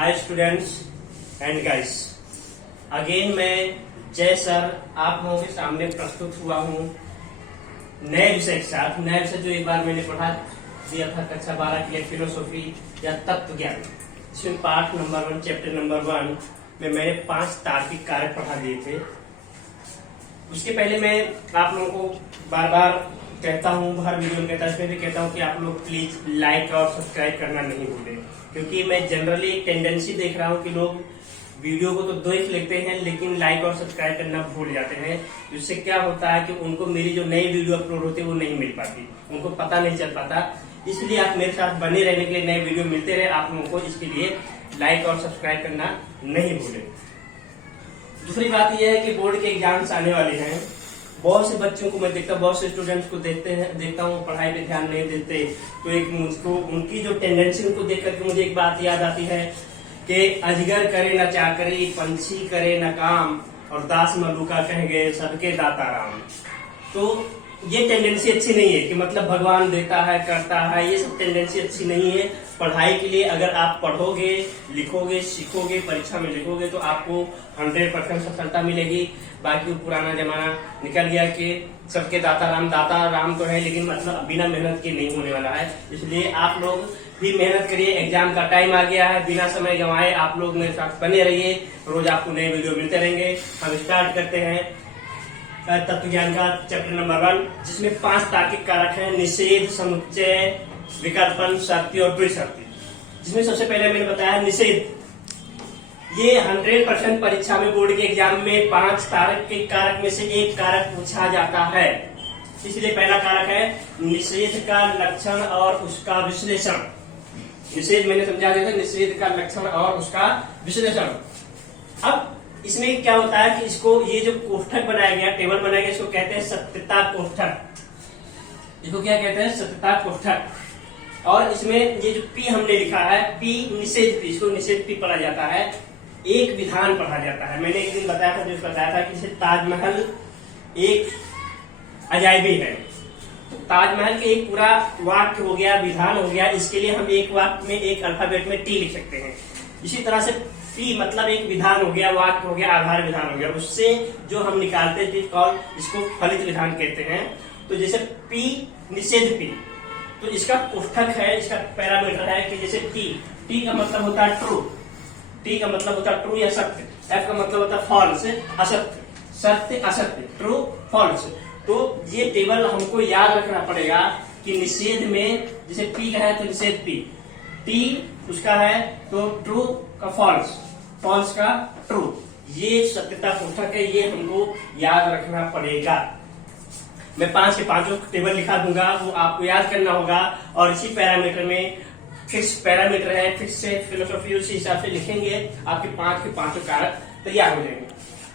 Hi students and guys, again मैं जय sir आप लोगों के सामने प्रस्तुत हुआ हूँ नए विषय के साथ। नया विषय जो एक बार मैंने पढ़ा दिया था कक्षा 12 के लिए, फिलोसॉफी या तत्व ज्ञान। इसमें पार्ट नंबर 1 चैप्टर नंबर 1 में मैंने 5 तार्किक कारक पढ़ा दिए थे। उसके पहले मैं आप लोगों को बार बार कहता हूँ, हर वीडियो में कहता हूँ, इसमें भी कहता हूँ कि आप लोग प्लीज लाइक और सब्सक्राइब करना नहीं भूलें, क्योंकि मैं जनरली एक टेंडेंसी देख रहा हूँ कि लोग वीडियो को तो देख लेते हैं लेकिन लाइक और सब्सक्राइब करना भूल जाते हैं। इससे क्या होता है कि उनको मेरी जो नई वीडियो अपलोड होती है वो नहीं मिल पाती, उनको पता नहीं चल पाता। इसलिए आप मेरे साथ बने रहने के लिए नए वीडियो मिलते रहे आप लोगों को, इसके लिए लाइक और सब्सक्राइब करना नहीं भूलें। दूसरी बात यह है कि बोर्ड के एग्जाम्स आने वाले हैं। बहुत से बच्चों को मैं देखता हूँ, बहुत से स्टूडेंट्स को देखता हूँ पढ़ाई पे ध्यान नहीं देते, तो एक मुझको उनकी जो टेंडेंसी उनको देख करके मुझे एक बात याद आती है कि अजगर करे न चाकरी, पंछी करे न काम, और दास मलूका कह गए सबके दाता राम। तो ये टेंडेंसी अच्छी नहीं है कि मतलब भगवान देता है करता है, ये सब टेंडेंसी अच्छी नहीं है। पढ़ाई के लिए अगर आप पढ़ोगे, लिखोगे, सीखोगे, परीक्षा में लिखोगे तो आपको 100% सफलता मिलेगी। बाकी पुराना जमाना निकल गया कि सबके दाता राम तो है, लेकिन मतलब बिना मेहनत के नहीं होने वाला है। इसलिए आप लोग भी मेहनत करिए, एग्जाम का टाइम आ गया है, बिना समय गंवाए आप लोग मेरे साथ बने रहिए, रोज आपको नए वीडियो मिलते रहेंगे। हम स्टार्ट करते हैं तत्व ज्ञान का चैप्टर नंबर 1, जिसमें 5 तार्किक कारक हैं: निषेध, समुच्चय, विकल्पन, शर्ती और द्विशर्ती। जिसमें सबसे पहले मैंने बताया निषेध। ये 100% परीक्षा में बोर्ड के एग्जाम में 5 कारक में से एक कारक पूछा जाता है। इसलिए पहला कारक है निषेध का लक्षण और उसका विश्लेषण। निषेध मैंने समझा दिया था, निषेध का लक्षण और उसका विश्लेषण। अब इसमें क्या होता है कि इसको ये जो कोष्ठक बनाया गया, टेबल बनाया गया, इसको कहते हैं सत्यता कोष्ठक। इसको क्या कहते हैं? सत्यता कोष्ठक। और इसमें ये जो पी हमने लिखा है, पी निषेध पी, इसको निषेध पी पढ़ा जाता है, एक विधान पढ़ा जाता है। मैंने एक दिन बताया था, जो बताया था कि जैसे ताजमहल एक अजायबी है, तो ताजमहल के एक पूरा वाक्य हो गया, विधान हो गया, इसके लिए हम एक वाक्य में एक अल्फाबेट में टी लिख सकते हैं। इसी तरह से पी मतलब एक विधान हो गया, वाक्य हो गया, आधार विधान हो गया, उससे जो हम निकालते हैं इसको फलित विधान कहते हैं। तो जैसे पी निषेध पी, तो इसका कोष्ठक है, इसका पैरामीटर है कि जैसे टी का मतलब होता है ट्रू, टी का मतलब होता है ट्रू या सत्य, एफ का मतलब होता है फॉल्स असत्य, सत्य असत्य, ट्रू फॉल्स। तो ये टेबल हमको याद रखना पड़ेगा कि निषेध में जैसे पी का है तो निषेध पी, टी उसका है तो ट्रू का फॉल्स, फॉल्स का ट्रू। ये सत्यता कोष्ठक है, ये हमको याद रखना पड़ेगा। मैं 5 के 5 टेबल लिखा दूंगा, वो आपको याद करना होगा। और इसी पैरामीटर में फिक्स पैरामीटर है, फिक्स से फिलोसॉफी उसी हिसाब से लिखेंगे, आपके 5 के 5 कारक तैयार हो जाएंगे।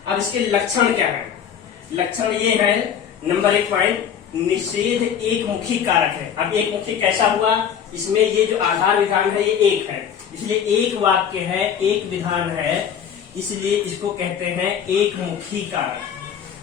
अब इसके लक्षण क्या है? लक्षण ये है, नंबर 1 पॉइंट, निषेध एक मुखी कारक है। अब एक मुखी कैसा हुआ? इसमें ये जो आधार विधान है ये एक है, इसलिए एक वाक्य है, एक विधान है, इसलिए इसको कहते हैं एक मुखी कारक।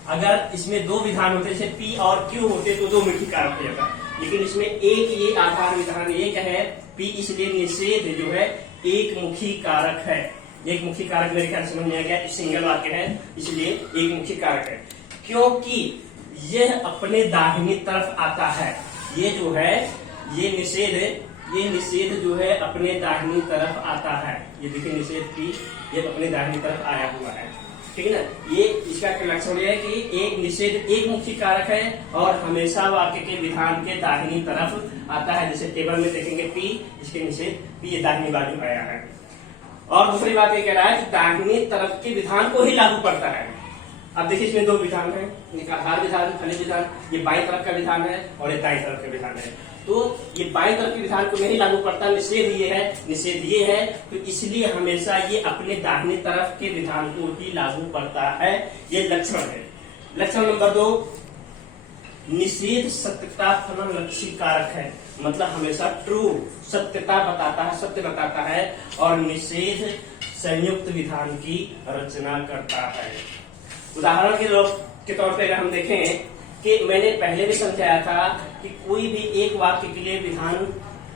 अगर इसमें 2 विधान होते, जैसे पी और क्यू होते, तो 2 मुखी कारक हो जाता, लेकिन इसमें एक ये आधार विधान एक है पी, इसलिए निषेध जो है एक मुखी कारक है। एक मुखी कारक मेरे ख्याल समझ में आ गया, सिंगल वाक्य है इसलिए एक मुखी कारक है, क्योंकि यह अपने दाहिनी तरफ आता है। ये जो है ये निषेध जो है अपने दाहिनी तरफ आता है। ये देखिए निषेध की ये अपने दाहिनी तरफ आया हुआ है, ठीक है ना। ये इसका लक्षण है कि एक निषेध एक मुखी कारक है और हमेशा वाक्य के विधान के दाहिनी तरफ आता है। जैसे टेबल में देखेंगे पी, इसके निषेध पी, ये दाहिनी बाजू आया है। और दूसरी बात ये कह रहा है कि दाहिनी तरफ के विधान को ही लागू पड़ता है। अब देखिए इसमें 2 विधान है, एक आधार विधान, फलित विधान। ये बाईं तरफ का विधान है और ये दाईं तरफ का विधान है। तो ये बाईं तरफ के विधान को नहीं लागू पड़ता, निषेध ये है, तो इसलिए हमेशा ये अपने दाहिनी तरफ के विधान को ही लागू पड़ता है। ये लक्षण है। लक्षण नंबर 2, निषेध सत्यता फलन लक्षी कारक है, मतलब हमेशा ट्रू सत्यता बताता है, सत्य बताता है, और निषेध संयुक्त विधान की रचना करता है। उदाहरण के तौर पर अगर हम देखें कि मैंने पहले भी समझाया था कि कोई भी एक वाक्य के लिए विधान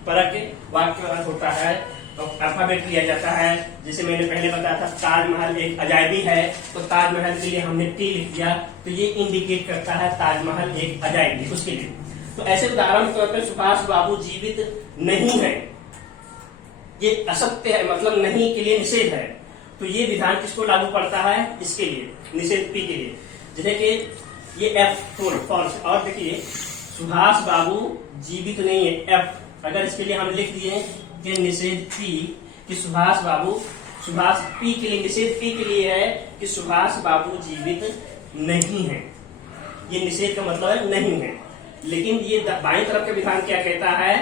परक वाक्य अर्थ होता है अल्फाबेट लिया जाता है। जैसे मैंने पहले बताया था ताजमहल एक अजायबी है, तो ताजमहल के लिए हमने टी लिख दिया, तो ये इंडिकेट करता है ताजमहल एक अजायबी उसके लिए। तो ऐसे उदाहरण के तौर पर सुभाष बाबू जीवित नहीं है, ये असत्य है, मतलब नहीं के लिए निषेध है। तो ये विधान किसको लागू पड़ता है? इसके लिए, निषेध पी के लिए। जैसे कि ये एफ फॉल्स। और देखिए सुभाष बाबू जीवित नहीं है, एफ अगर इसके लिए हम लिख दिए कि निषेध पी कि सुभाष पी के लिए, निषेध पी के लिए है कि सुभाष बाबू जीवित नहीं है, ये निषेध का मतलब है नहीं है। लेकिन ये बाईं तरफ का विधान क्या कहता है?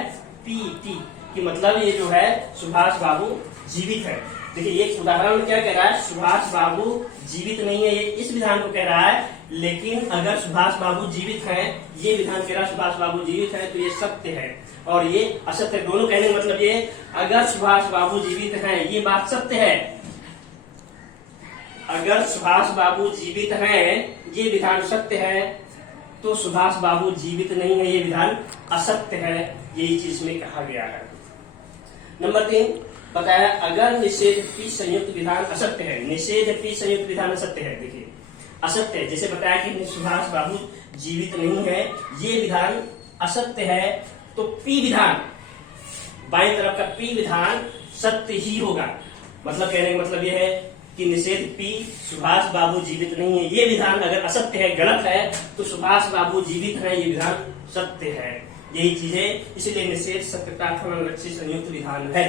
पी टी कि मतलब ये जो है सुभाष बाबू जीवित है। देखिए ये उदाहरण में क्या कह रहा है? सुभाष बाबू जीवित नहीं है, ये इस विधान को कह रहा है। लेकिन अगर सुभाष बाबू जीवित है, ये विधान कह रहा है सुभाष बाबू जीवित है, तो ये सत्य है और ये असत्य है। दोनों कहने का मतलब ये, अगर सुभाष बाबू जीवित है ये बात सत्य है, अगर सुभाष बाबू जीवित है ये विधान सत्य है, तो सुभाष बाबू जीवित नहीं है ये विधान असत्य है। यही चीज में कहा गया है। नंबर 3 बताया, अगर निषेध पी संयुक्त विधान असत्य है, निषेध पी संयुक्त विधान असत्य है। देखिए असत्य है, जैसे बताया कि सुभाष बाबू जीवित नहीं है, ये विधान असत्य है, तो पी विधान, बाईं तरफ का पी विधान सत्य ही होगा। मतलब कहने का मतलब यह है कि निषेध पी सुभाष बाबू जीवित नहीं है, ये विधान अगर असत्य है, गलत है, तो सुभाष बाबू जीवित है ये विधान सत्य है। यही चीज है, इसलिए निषेध सत्य लक्षी संयुक्त विधान है।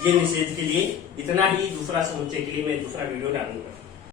ये निषेध के लिए इतना ही, दूसरा समुच्चय के लिए मैं दूसरा वीडियो डालूंगा।